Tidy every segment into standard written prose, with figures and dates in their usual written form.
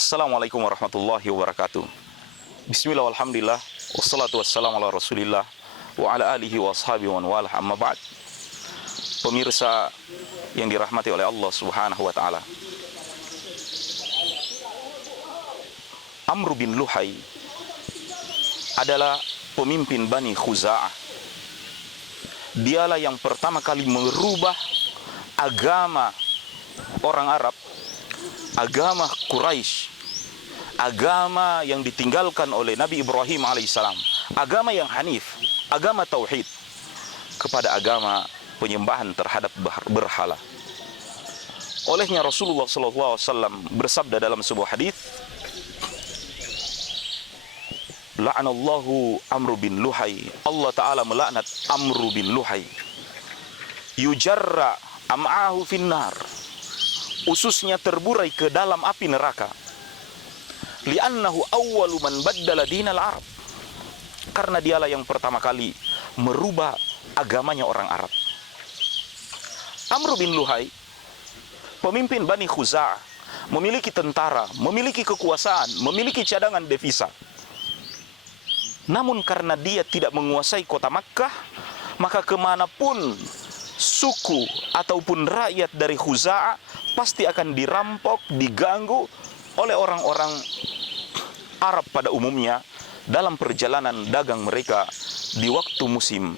Assalamualaikum warahmatullahi wabarakatuh. Bismillah walhamdulillah wassalatu wassalamu ala rasulillah wa ala alihi wa ashabihi wa walah, amma ba'd. Pemirsa yang dirahmati oleh Allah subhanahu wa ta'ala, Amr bin Luhai adalah pemimpin Bani Khuza'ah. Dialah yang pertama kali merubah agama orang Arab, agama Quraisy, agama yang ditinggalkan oleh Nabi Ibrahim alaihissalam, agama yang hanif, agama tauhid, kepada agama penyembahan terhadap berhala. Olehnya Rasulullah SAW bersabda dalam sebuah hadis, la'anallahu Amr bin Luhai, Allah Ta'ala melaknat Amr bin Luhai, yujarra am'ahu finnar, ususnya terburai ke dalam api neraka, li'annahu awwalu man baddala dinal Arab, karena dialah yang pertama kali merubah agamanya orang Arab. Amr bin Luhai, pemimpin Bani Khuza'ah, memiliki tentara, memiliki kekuasaan, memiliki cadangan devisa. Namun karena dia tidak menguasai kota Makkah, maka kemanapun suku ataupun rakyat dari Khuza'ah pasti akan dirampok, diganggu oleh orang-orang Arab pada umumnya dalam perjalanan dagang mereka di waktu musim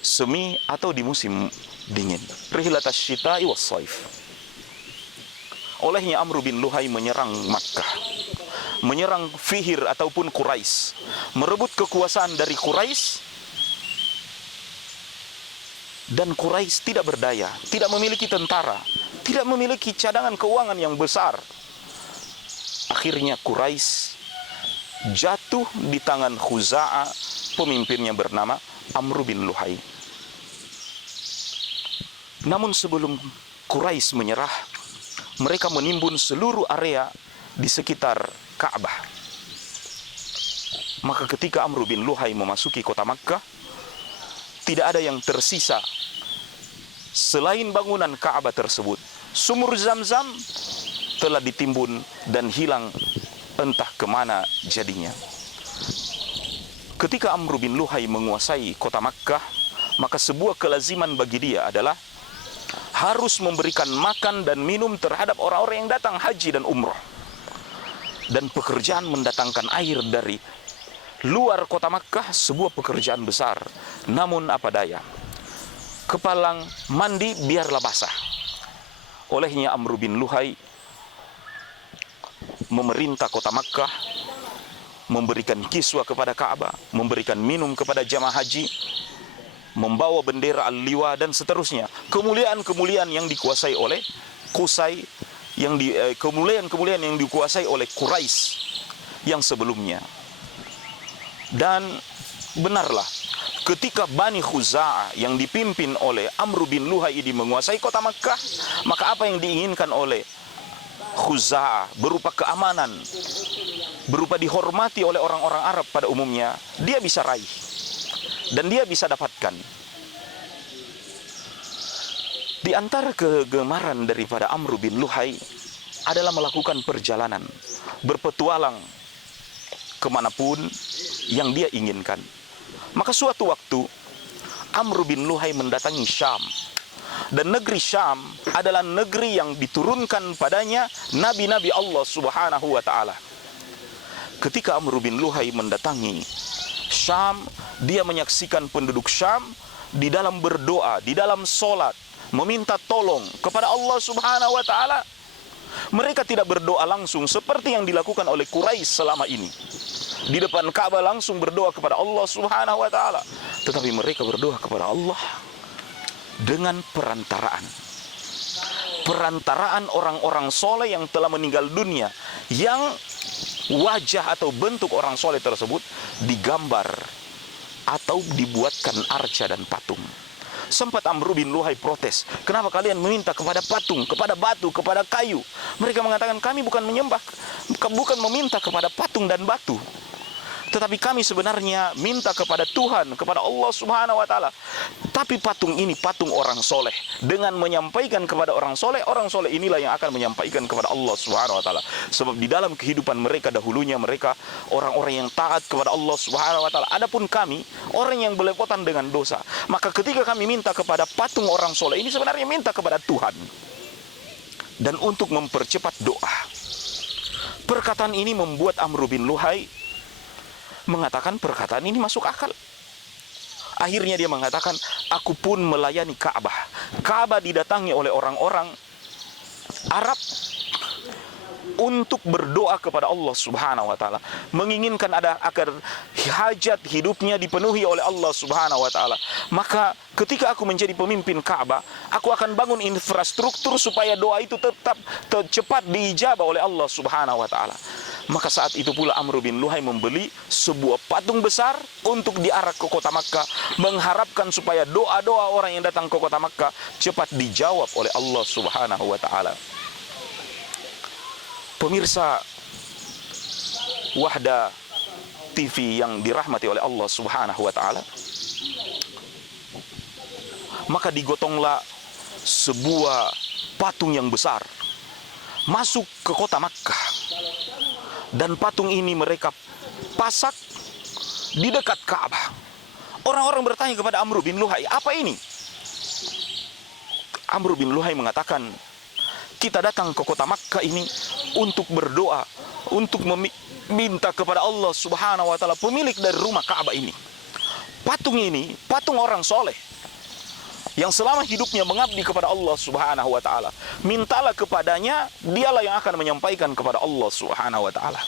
semi atau di musim dingin, rihlatas syita'i was saif. Olehnya Amr bin Luhai menyerang Makkah, menyerang Fihir ataupun Quraisy, merebut kekuasaan dari Quraisy, dan Quraisy tidak berdaya, tidak memiliki tentara, tidak memiliki cadangan keuangan yang besar. Akhirnya Quraisy jatuh di tangan Khuza'ah, pemimpinnya bernama Amr bin Luhai. Namun sebelum Quraisy menyerah, mereka menimbun seluruh area di sekitar Ka'bah. Maka ketika Amr bin Luhai memasuki kota Makkah, tidak ada yang tersisa selain bangunan Ka'bah tersebut. Sumur Zam-Zam telah ditimbun dan hilang entah kemana jadinya. Ketika Amr bin Luhai menguasai kota Makkah, maka sebuah kelaziman bagi dia adalah harus memberikan makan dan minum terhadap orang-orang yang datang haji dan umrah. Dan pekerjaan mendatangkan air dari luar kota Makkah sebuah pekerjaan besar. Namun apa daya, kepalang mandi biarlah basah. Olehnya Amr bin Luhai memerintah kota Makkah, memberikan kiswa kepada Ka'bah, memberikan minum kepada jamaah haji, membawa bendera al-liwa dan seterusnya. Kemuliaan-kemuliaan yang dikuasai oleh Qusay, kemuliaan-kemuliaan yang dikuasai oleh Quraisy yang sebelumnya. Dan benarlah, ketika Bani Khuza'ah yang dipimpin oleh Amr bin Luhai ini menguasai kota Makkah, maka apa yang diinginkan oleh Khuza'ah berupa keamanan, berupa dihormati oleh orang-orang Arab pada umumnya, dia bisa raih dan dia bisa dapatkan. Di antara kegemaran daripada Amr bin Luhai adalah melakukan perjalanan, berpetualang kemanapun yang dia inginkan. Maka suatu waktu Amr bin Luhai mendatangi Syam, dan negeri Syam adalah negeri yang diturunkan padanya nabi-nabi Allah subhanahu wa ta'ala. Ketika Amr bin Luhai mendatangi Syam, dia menyaksikan penduduk Syam di dalam berdoa, di dalam solat, meminta tolong kepada Allah subhanahu wa ta'ala. Mereka tidak berdoa langsung seperti yang dilakukan oleh Quraisy selama ini, di depan Ka'bah langsung berdoa kepada Allah subhanahu wa ta'ala. Tetapi mereka berdoa kepada Allah dengan perantaraan orang-orang soleh yang telah meninggal dunia, yang wajah atau bentuk orang soleh tersebut digambar atau dibuatkan arca dan patung. Sempat Amr bin Luhai protes, kenapa kalian meminta kepada patung, kepada batu, kepada kayu? Mereka mengatakan, kami bukan menyembah, bukan meminta kepada patung dan batu, Tetapi kami sebenarnya minta kepada Tuhan, kepada Allah Subhanahu wa taala. Tapi patung ini patung orang soleh. Dengan menyampaikan kepada orang soleh inilah yang akan menyampaikan kepada Allah Subhanahu wa taala. Sebab di dalam kehidupan mereka dahulunya mereka orang-orang yang taat kepada Allah Subhanahu wa taala. Adapun kami orang yang belepotan dengan dosa. Maka ketika kami minta kepada patung orang soleh ini sebenarnya minta kepada Tuhan. Dan untuk mempercepat doa. Perkataan ini membuat Amr bin Luhai mengatakan perkataan ini masuk akal. Akhirnya dia mengatakan, aku pun melayani Ka'bah. Ka'bah didatangi oleh orang-orang Arab untuk berdoa kepada Allah Subhanahu wa taala, menginginkan agar hajat hidupnya dipenuhi oleh Allah Subhanahu wa taala. Maka ketika aku menjadi pemimpin Ka'bah, aku akan bangun infrastruktur supaya doa itu tetap cepat diijabah oleh Allah Subhanahu wa taala. Maka saat itu pula Amr bin Luhai membeli sebuah patung besar untuk diarak ke kota Makkah, mengharapkan supaya doa-doa orang yang datang ke kota Makkah cepat dijawab oleh Allah Subhanahu wa taala. Pemirsa Wahda TV yang dirahmati oleh Allah Subhanahu wa taala, maka digotonglah sebuah patung yang besar masuk ke kota Makkah. Dan patung ini mereka pasak di dekat Ka'bah. Orang-orang bertanya kepada Amr bin Luhai, apa ini? Amr bin Luhai mengatakan, kita datang ke kota Makkah ini untuk berdoa, untuk meminta kepada Allah Subhanahu wa taala, pemilik dari rumah Ka'bah ini. Patung ini, patung orang soleh yang selama hidupnya mengabdi kepada Allah Subhanahu wa taala. Mintalah kepadanya, dialah yang akan menyampaikan kepada Allah Subhanahu wa taala.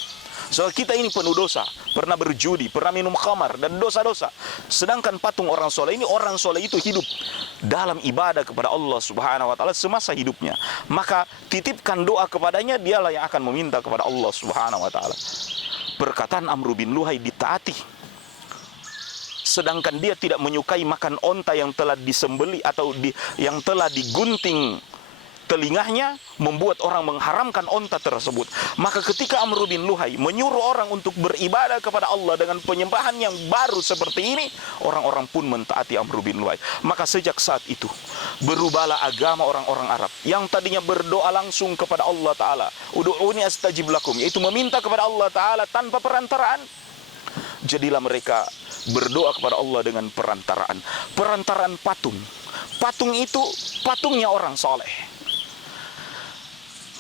So kita ini penuh dosa, pernah berjudi, pernah minum khamar dan dosa-dosa. Sedangkan patung orang soleh ini, orang soleh itu hidup dalam ibadah kepada Allah Subhanahu wa taala semasa hidupnya. Maka titipkan doa kepadanya, dialah yang akan meminta kepada Allah Subhanahu wa taala. Perkataan Amr bin Luhai ditaati. Sedangkan dia tidak menyukai makan onta yang telah disembeli atau yang telah digunting telinganya, membuat orang mengharamkan onta tersebut. Maka ketika Amr bin Luhai menyuruh orang untuk beribadah kepada Allah dengan penyembahan yang baru seperti ini, orang-orang pun mentaati Amr bin Luhai. Maka sejak saat itu berubahlah agama orang-orang Arab yang tadinya berdoa langsung kepada Allah Ta'ala, ud'uni astajib lakum, yaitu meminta kepada Allah Ta'ala tanpa perantaraan. Jadilah mereka berdoa kepada Allah dengan perantaraan patung. Patung itu patungnya orang soleh.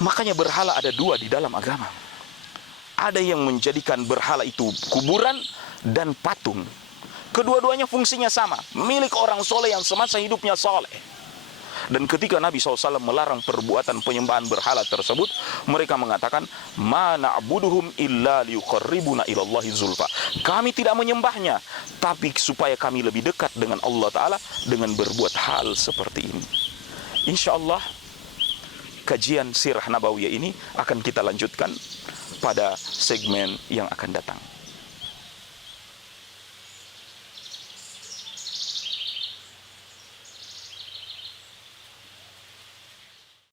Makanya berhala ada dua di dalam agama. Ada yang menjadikan berhala itu kuburan dan patung. Kedua-duanya fungsinya sama, milik orang soleh yang semasa hidupnya soleh. Dan ketika Nabi SAW melarang perbuatan penyembahan berhala tersebut, mereka mengatakan, ma na'buduhum illa liyuqarribuna ilallahi zulfa. Kami tidak menyembahnya, tapi supaya kami lebih dekat dengan Allah Ta'ala dengan berbuat hal seperti ini. Insya Allah, kajian Sirah Nabawiyah ini akan kita lanjutkan pada segmen yang akan datang.